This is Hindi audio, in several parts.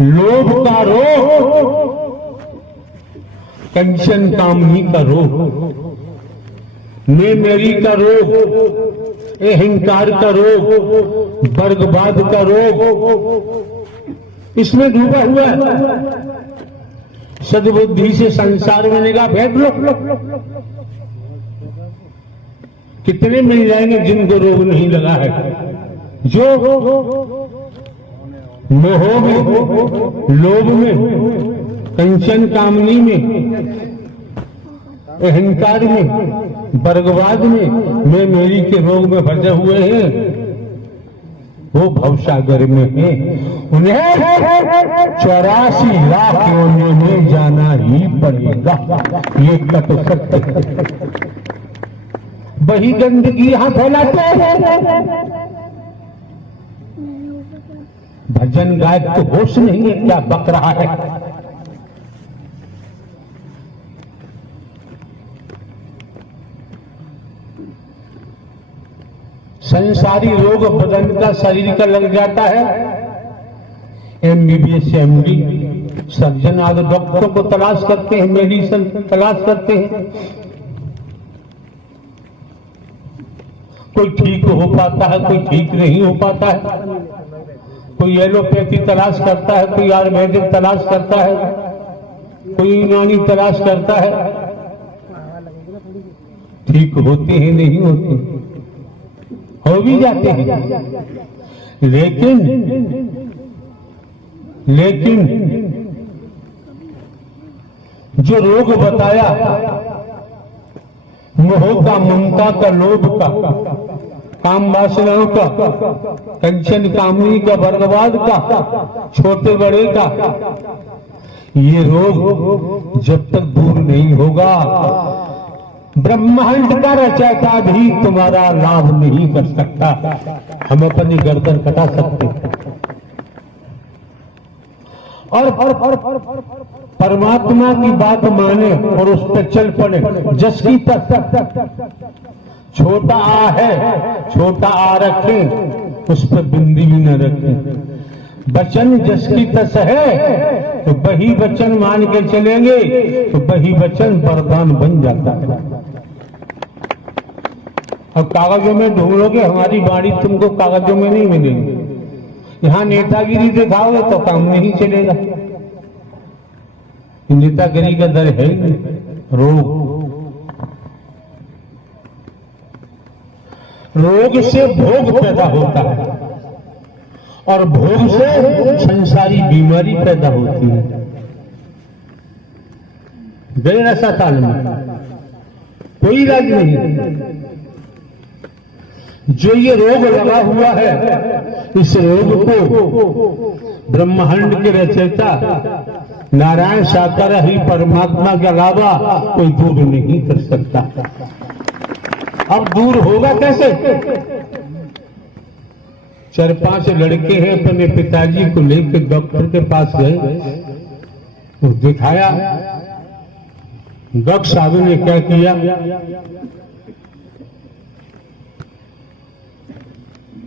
लोभ का रोग, कंचन कामनी का रोग, मैं मेरी का रोग, अहंकार का रोग, वर्गवाद का रोग, इसमें डूबा हुआ है। सद्बुद्धि से संसार में निगाह फेंक लो, कितने मिल जाएंगे जिनको रोग नहीं लगा है। जो मोह में, लोभ में, कंचन कामनी में, अहंकार में, वर्गवाद में, मैं मेरी के रोग में फंसे हुए हैं, वो भवसागर में है। उन्हें 84 लाख योनियों में जाना ही पड़ेगा, ये तत्व सत्य है। वही गंदगी यहां फैलाते हैं। भजन गायक तो होश नहीं है, क्या बक रहा है। संसारी रोग बदन का, शरीर का लग जाता है। MBBS MD सर्जन आदि डॉक्टरों को तलाश करते हैं, मेडिसिन तलाश करते हैं, कोई ठीक हो पाता है, कोई ठीक नहीं हो पाता है, कोई एलोपैथी तलाश करता है, कोई आयुर्वेदिक तलाश करता है, कोई यूनानी तलाश करता है, ठीक होते हैं नहीं होते, हो भी जाते हैं। लेकिन जो रोग बताया, मोह का, ममता का, लोभ का, काम वासनाओं का, कंचन कामनी का, वर्गवाद का, छोटे बड़े का, ये रोग जब तक दूर नहीं होगा, ब्रह्मांड का रचयिता भी तुम्हारा लाभ नहीं कर सकता। हम अपनी गर्दन कटा सकते और परमात्मा की बात माने और उस पर चल पड़े। जस की तक छोटा आ है, छोटा आ रखें, उस पर बिंदी भी न रखें। वचन जस की तस है तो वही वचन मान के चलेंगे तो वही वचन वरदान बन जाता है। अब कागजों में ढूंढोगे, हमारी वाणी तुमको कागजों में नहीं मिलेगी। यहां नेतागिरी दिखाओगे तो काम नहीं चलेगा। नेतागिरी का दर है रोग से भोग पैदा होता है और भोग से संसारी बीमारी पैदा होती है। गैर ऐसा काल में कोई इलाज नहीं। जो ये रोग लगा हुआ है, इस रोग को ब्रह्मांड के रचयिता नारायण साकार ही परमात्मा के अलावा कोई दूर नहीं कर सकता। अब दूर होगा कैसे? 4-5 लड़के हैं, अपने पिताजी को लेकर डॉक्टर के पास गए, वो दिखाया। डॉक्टर साहब ने क्या किया,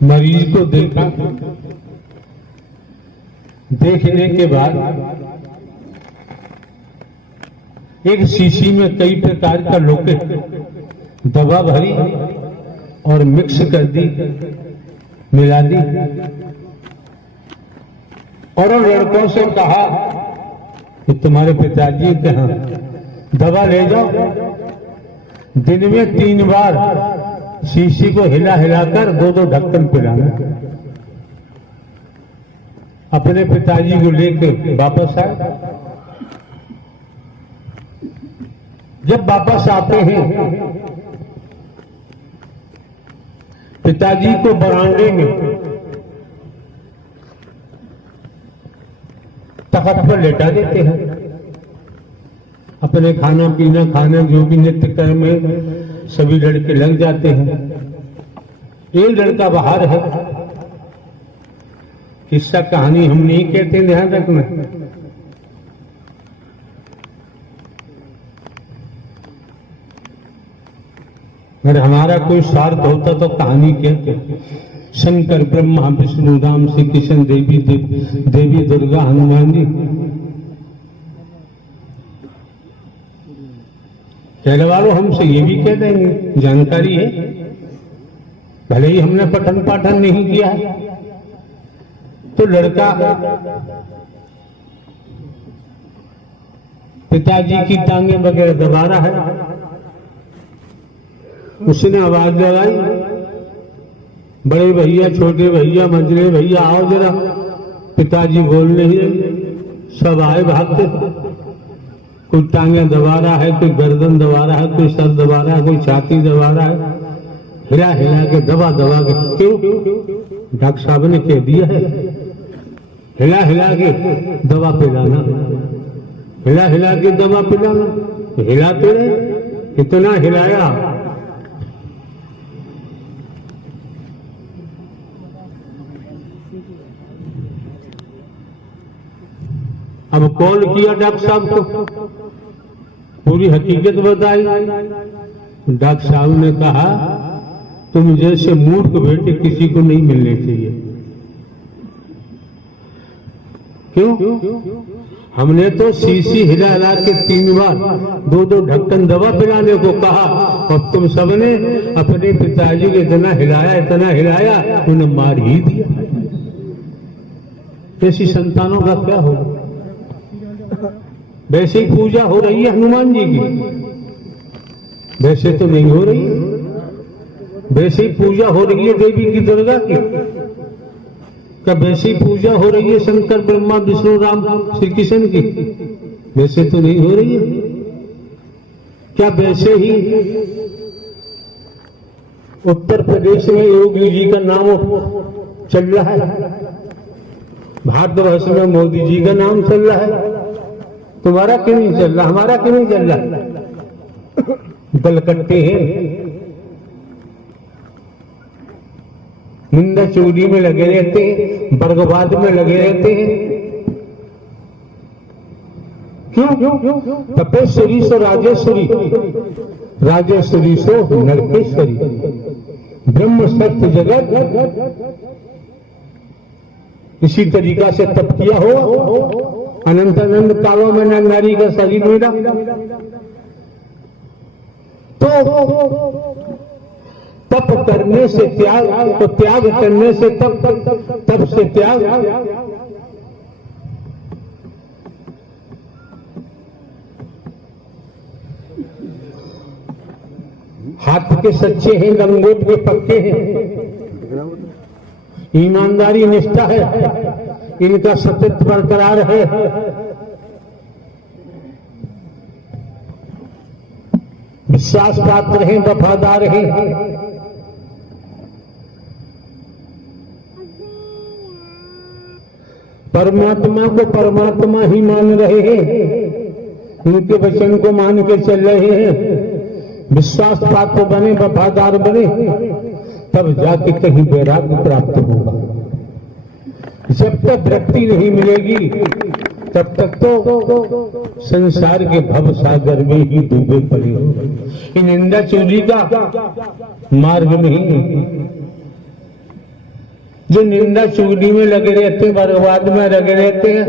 मरीज को देखा, देखने के बाद एक शीशी में कई प्रकार का लोके दवा भरी और मिक्स कर दी, मिला दी और लड़कों से कहा कि तुम्हारे पिताजी के यहाँ दवा ले जाओ, दिन में 3 बार शीशी को हिला हिलाकर 2-2 ढक्कन पिलाना। अपने पिताजी को लेकर वापस आए। जब वापस आते हैं, पिताजी को बरामदे में तख्त पर लेटा देते हैं। अपने खाना पीना, खाना जो भी नित्य कर्म में सभी लड़के लग जाते हैं। एक लड़का बाहर है, किस्सा कहानी हम नहीं कहते, ध्यान रखना। अगर हमारा कोई स्वार्थ होता तो कहानी कहते। शंकर ब्रह्मा विष्णु राम श्री कृष्ण देवी दुर्गा हनुमान जी। कहने वालों हमसे ये भी कह देंगे, जानकारी है, भले ही हमने पठन पाठन नहीं किया है। तो लड़का पिताजी की टांगे वगैरह दबा रहा है, उसने आवाज लगाई, बड़े भैया, छोटे भैया, मंझले भैया, आओ जरा। पिताजी बोल नहीं रहे, सब आए भागते। कोई टांगे दबा रहा है, कोई गर्दन दबा रहा है, कोई सर दबा रहा है, कोई छाती दबा रहा है, हिला हिला के दबा के। क्यों? डॉक्टर साहब ने कह दिया है, हिला हिला के दवा पिलाना, हिला हिला के दवा पिलाना। हिलाते रहे, इतना हिलाया अब कॉल किया डॉक्टर साहब को, पूरी हकीकत बताई। डॉक्टर साहब ने कहा तुम जैसे मूर्ख बेटे किसी को नहीं मिलने चाहिए। क्यों? हमने तो सीसी हिला हिला के 3 बार 2 ढक्कन दवा पिलाने को कहा, और तुम सबने अपने पिताजी को इतना हिलाया, उन्हें मार ही दिया। ऐसी संतानों का क्या होगा? वैसे ही पूजा हो रही है हनुमान जी की, वैसे तो नहीं हो रही है। वैसे ही पूजा हो रही है देवी की दुर्गा की, क्या वैसे ही पूजा हो रही है शंकर ब्रह्मा विष्णु राम श्री कृष्ण की? वैसे तो नहीं हो रही है। क्या वैसे ही उत्तर प्रदेश में योगी जी का नाम चल रहा है, भारतवर्ष में मोदी जी का नाम चल रहा है, तुम्हारा क्यों नहीं चल रहा? हमारा क्यों नहीं चल रहा? दल कट्टे हैं, निंदा चोरी में लगे रहते हैं, वर्गवाद में लगे रहते हैं। क्यों? तपेश्वरी सो राजेश्वरी, राजेश्वरी सो नरकेश्वरी, ब्रह्म सत्य जगत। इसी तरीका से तप किया हो अनंत अनंत कालों में न नारी का शरीर मेरा। तो तप करने से त्याग, तो त्याग करने से तप से त्याग। हाथ के सच्चे हैं, लंगोट के पक्के हैं, ईमानदारी निष्ठा है, इनका सत्यत्व बरकरार है। विश्वास पात्र हैं, वफादार हैं। परमात्मा को परमात्मा ही मान रहे हैं, उनके वचन को मान के चल रहे हैं। विश्वास पात्र बने, वफादार बने, तब जाके कहीं वैराग्य प्राप्त होगा। जब तक वृत्ति नहीं मिलेगी तब तक तो संसार के भव सागर में ही डूबे पड़े हो। निंदा चोरी का मार्ग नहीं। जो निंदा चुगली में लगे रहते हैं, बर्बाद में लगे रहते हैं,